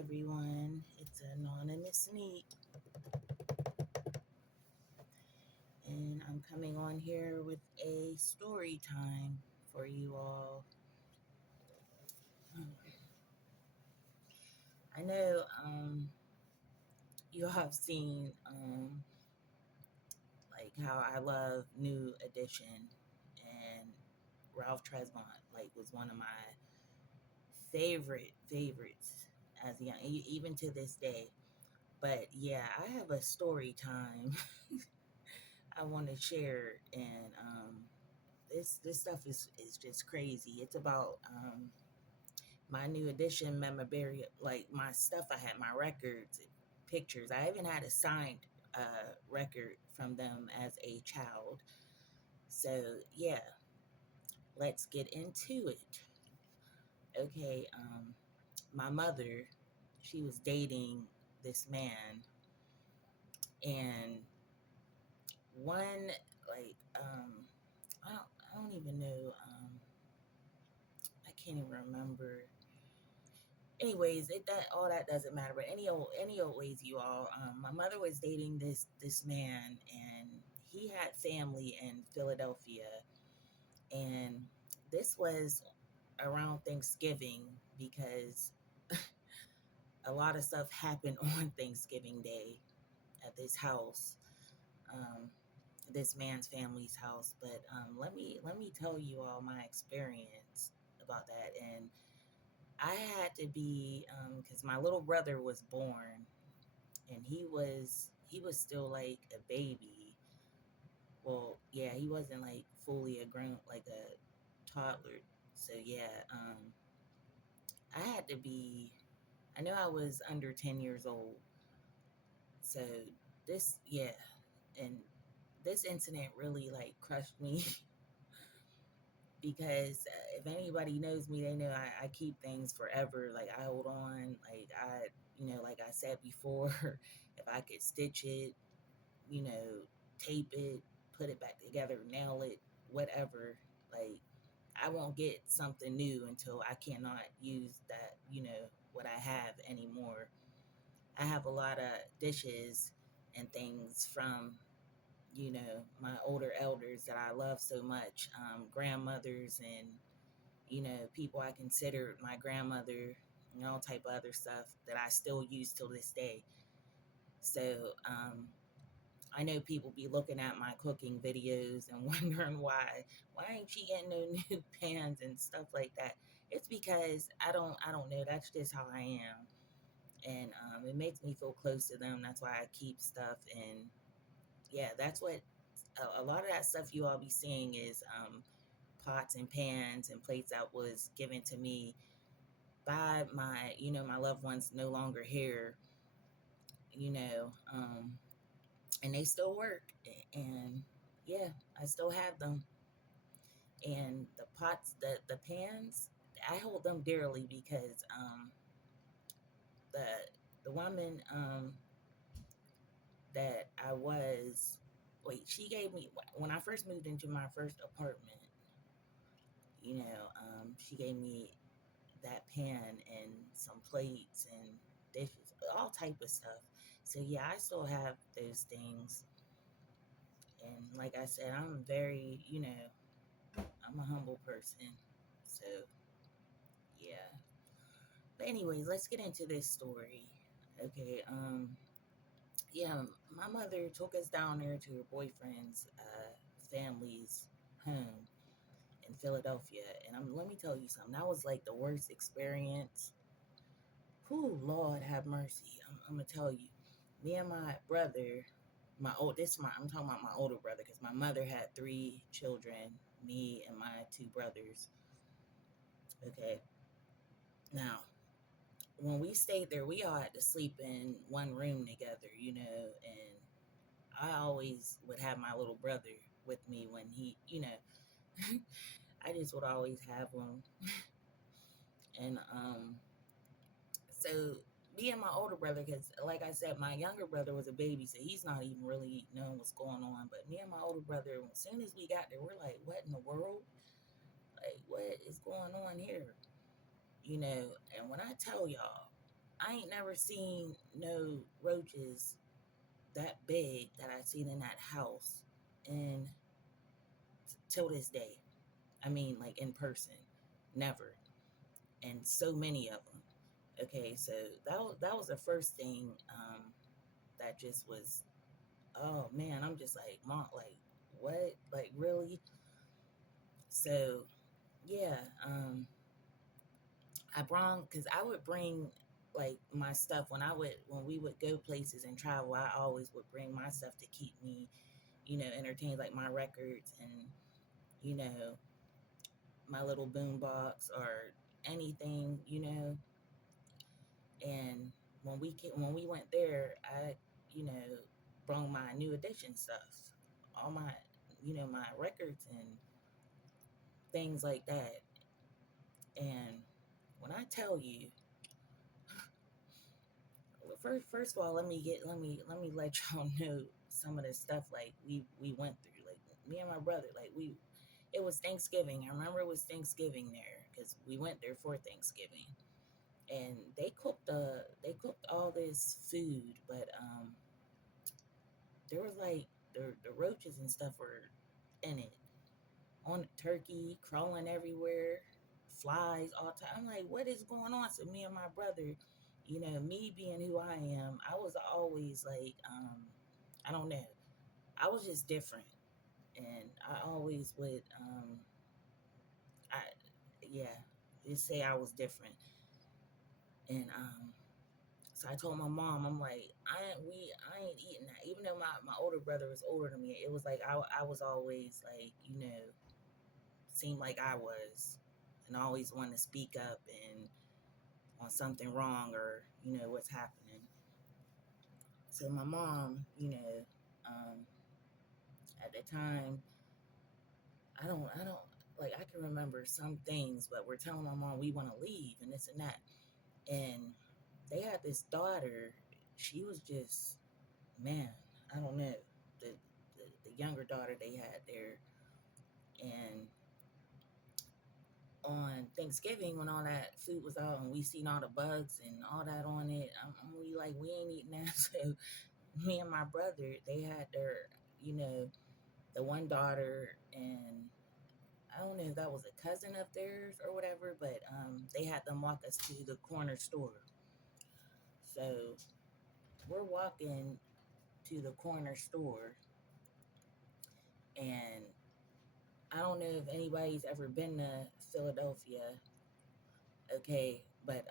everyone. It's Anonymous Neat, and I'm coming on here with a story time for you all. I know you all have seen like how I love New Edition, and Ralph Tresvant was one of my favorites as a young, even to this day. But yeah, I have a story time I want to share, and this stuff is just crazy. It's about my New Edition memorabilia, like my stuff. I had my records, pictures. I even had a signed record from them as a child. So yeah, let's get into it. Okay, my mother, she was dating this man, and one like I don't even know. I can't even remember. Anyways, that all that doesn't matter. But any old ways, you all. My mother was dating this man, and he had family in Philadelphia, and this was around Thanksgiving because a lot of stuff happened on Thanksgiving Day at this house, um, this man's family's house. But let me tell you all my experience about that. And I had to be because my little brother was born, and he was still like a baby. Well, yeah, he wasn't like fully a grown, like a toddler. So yeah, I had to be. I know I was under 10 years old. So yeah, and this incident really like crushed me because if anybody knows me, they know I keep things forever. Like I hold on. Like I said before, if I could stitch it, tape it, put it back together, nail it, whatever. Like I won't get something new until I cannot use that, what I have anymore. I have a lot of dishes and things from, my older elders that I love so much, grandmothers and, people I considered my grandmother, all type of other stuff that I still use till this day. So, I know people be looking at my cooking videos and wondering why ain't she getting no new pans and stuff like that. It's because I don't know. That's just how I am, and it makes me feel close to them. That's why I keep stuff, and yeah, that's what a lot of that stuff you all be seeing is pots and pans and plates that was given to me by my loved ones no longer here. You know, um, and they still work, and yeah, I still have them. And the pots, the pans, I hold them dearly because the the woman that I was, she gave me when I first moved into my first apartment. She gave me that pan and some plates and dishes, all type of stuff. So yeah, I still have those things. And like I said, I'm very, I'm a humble person. So yeah. But anyways, let's get into this story. Okay, yeah, my mother took us down there to her boyfriend's family's home in Philadelphia. And let me tell you something, that was like the worst experience. Whew, Lord have mercy. I'm gonna tell you. Me and my brother, I'm talking about my older brother, because my mother had 3 children, me and my 2 brothers. Okay. Now, when we stayed there, we all had to sleep in one room together, and I always would have my little brother with me when I just would always have him. And so me and my older brother, because like I said, my younger brother was a baby, so he's not even really knowing what's going on. But me and my older brother, as soon as we got there, we're like, what in the world? Like, what is going on here? And when I tell y'all, I ain't never seen no roaches that big that I seen in that house, and till this day. I mean, like in person, never, and so many of them. Okay, so that was the first thing that just was, oh man, I'm just like, mom, like what, like really? So yeah, I brought, because I would bring like my stuff when we would go places and travel. I always would bring my stuff to keep me, entertained, like my records and you know my little boom box or anything, And when we went there, I you know brought my new edition stuff, all my my records and things like that. And when I tell you, first of all, let me let y'all know some of the stuff like we went through. Like me and my brother, like it was Thanksgiving. I remember it was Thanksgiving there because we went there for Thanksgiving, and they cooked all this food, but there was like the roaches and stuff were in it, on the turkey, crawling everywhere, flies all the time. I'm like, what is going on? So me and my brother, me being who I am, I was always like, I don't know, I was just different, and I always would, I yeah, just say I was different, and so I told my mom, I'm like, I ain't eating that. Even though my older brother was older than me, it was like I was always like, seemed like I was, and I always wanted to speak up and on something wrong or what's happening. So my mom, um, at the time, I don't like I can remember some things, but we're telling my mom we want to leave and this and that, and they had this daughter. She was just, man, I don't know, the younger daughter they had there, and on Thanksgiving when all that food was out and we seen all the bugs and all that on it, we like, we ain't eating that. So me and my brother, they had their, the one daughter, and I don't know if that was a cousin of theirs or whatever, but they had them walk us to the corner store. So we're walking to the corner store, and I don't know if anybody's ever been to Philadelphia, okay, but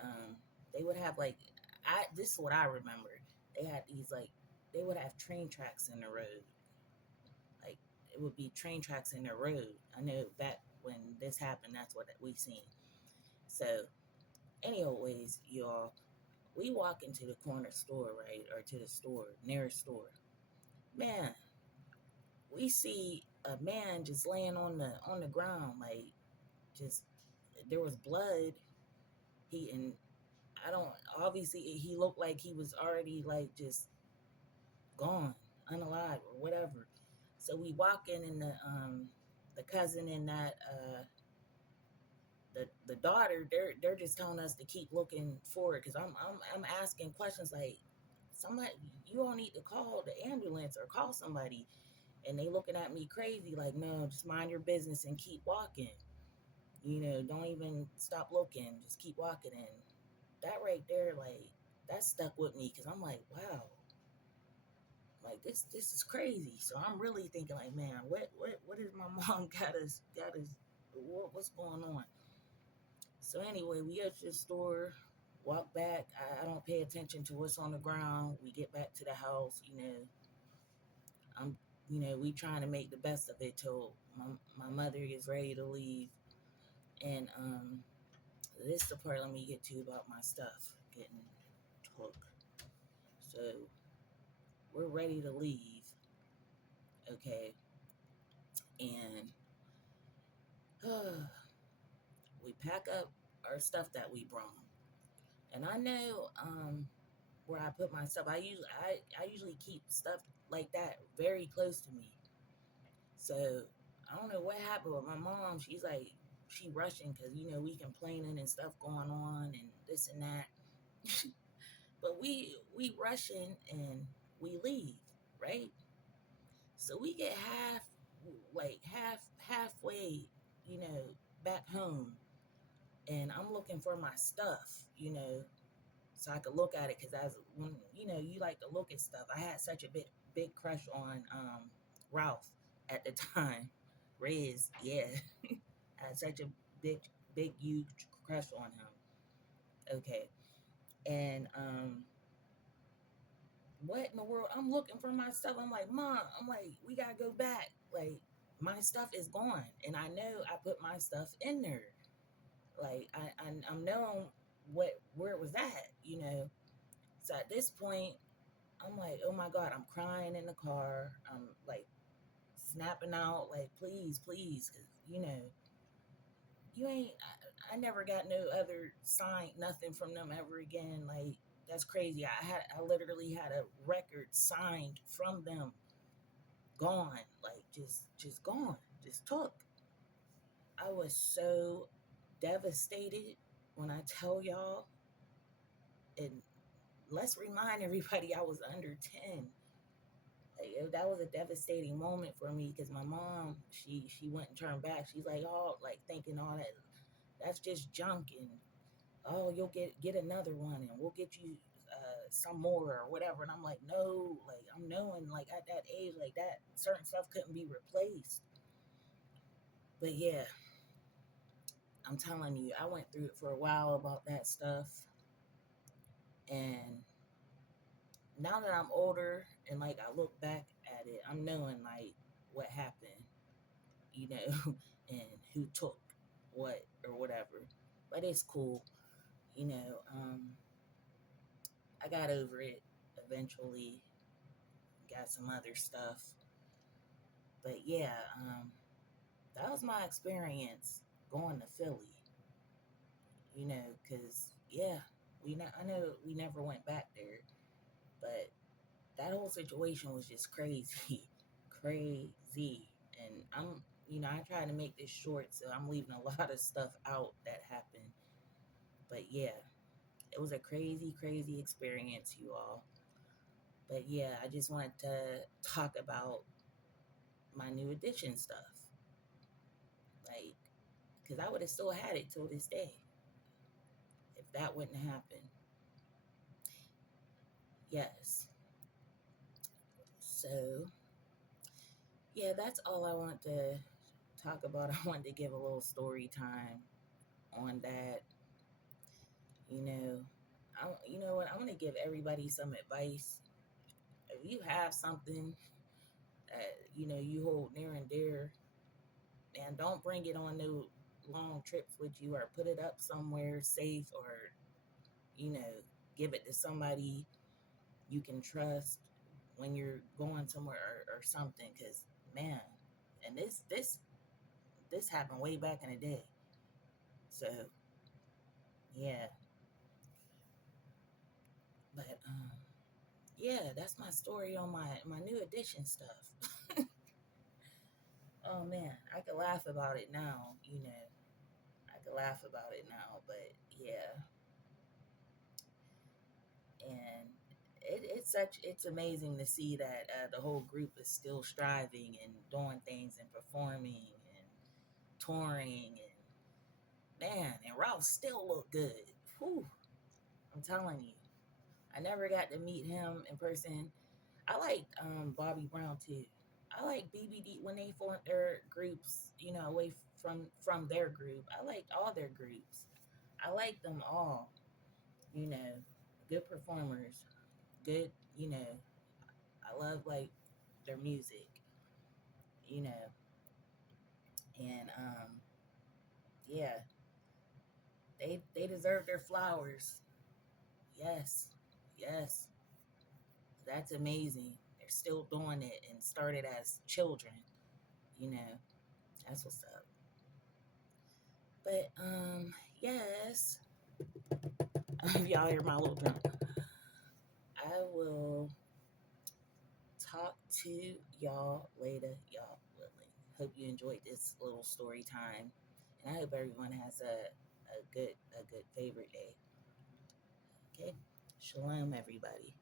they would have like, I this is what I remember. They had these like, they would have train tracks in the road. Like it would be train tracks in the road. I know back when this happened, that's what we seen. So, anyways, y'all, we walk into the corner store, right, or to the store, nearest store. Man, we see a man just laying on the ground, like just, there was blood. He and I don't, obviously he looked like he was already like just gone, unalive or whatever. So we walk in, and the cousin and that the daughter, they're just telling us to keep looking forward, because I'm asking questions like, somebody, you all need to call the ambulance or call somebody, and they looking at me crazy like, no, just mind your business and keep walking, don't even stop looking, just keep walking. And that right there, like, that stuck with me, because I'm like, wow, like this is crazy. So I'm really thinking like, man, what is my mom got us what's going on? So anyway, we at the store, walk back. I don't pay attention to what's on the ground. We get back to the house. I'm, we trying to make the best of it till my mother is ready to leave. And this is the part let me get to about my stuff getting took. So we're ready to leave, okay, and we pack up our stuff that we brought. And I know where I put my stuff. I usually keep stuff like that very close to me. So I don't know what happened with my mom. She's like, she rushing because we complaining and stuff going on and this and that. But we rushing and we leave, right? So we get halfway, you know, back home, and I'm looking for my stuff, so I could look at it because as when you like to look at stuff. I had such a big crush on Ralph at the time, Riz, yeah. I had such a big huge crush on him. Okay, and what in the world? I'm looking for my stuff. I'm like, Mom, I'm like, we gotta go back. Like, my stuff is gone, and I know I put my stuff in there. Like, I'm knowing where it was at. So at this point, I'm like, oh my God, I'm crying in the car. I'm like snapping out, like, please, please, because you ain't. I never got no other sign, nothing from them ever again. Like, that's crazy. I literally had a record signed from them, gone, like just gone, just took. I was so devastated when I tell y'all, and let's remind everybody I was under 10. Like, that was a devastating moment for me because my mom, she went and turned back. She's like, oh, like thinking all that, that's just junk, and oh, you'll get another one, and we'll get you some more or whatever. And I'm like, no, like I'm knowing, like at that age, like that certain stuff couldn't be replaced. But yeah, I'm telling you, I went through it for a while about that stuff, and now that I'm older and like I look back at it, I'm knowing like what happened, and who took what or whatever. But it's cool, you know. I got over it eventually. Got some other stuff, but yeah, that was my experience going to Philly. Because yeah, I know we never went back there, but that whole situation was just crazy, crazy. And I try to make this short, so I'm leaving a lot of stuff out that happened. But yeah, it was a crazy, crazy experience, you all. But yeah, I just wanted to talk about my new edition stuff. Like, because I would have still had it till this day if that wouldn't happen. Yes. So, yeah, that's all I want to talk about. I wanted to give a little story time on that. You know, you know what? I want to give everybody some advice. If you have something that you hold near and dear, and don't bring it on no long trips with you, or put it up somewhere safe, or you know give it to somebody you can trust when you're going somewhere, or something. Because man, and this happened way back in the day. So yeah, but yeah, that's my story on my new edition stuff. Oh man, I could laugh about it now. I could laugh about it now, but yeah, and it's amazing to see that the whole group is still striving and doing things and performing and touring, and man, and Ralph still look good. Whew, I'm telling you, I never got to meet him in person. I liked Bobby Brown too. I like BBD when they formed their groups, away from their group. I liked all their groups. I liked them all. You know, good performers. Good. I love like their music. You know, and yeah, they deserve their flowers. Yes, yes, that's amazing. They're still doing it and started as children. You know, that's what's up. But yes, if y'all hear my little drum, I will talk to y'all later, y'all. Willing. Hope you enjoyed this little story time, and I hope everyone has a good favorite day. Okay, Shalom, everybody.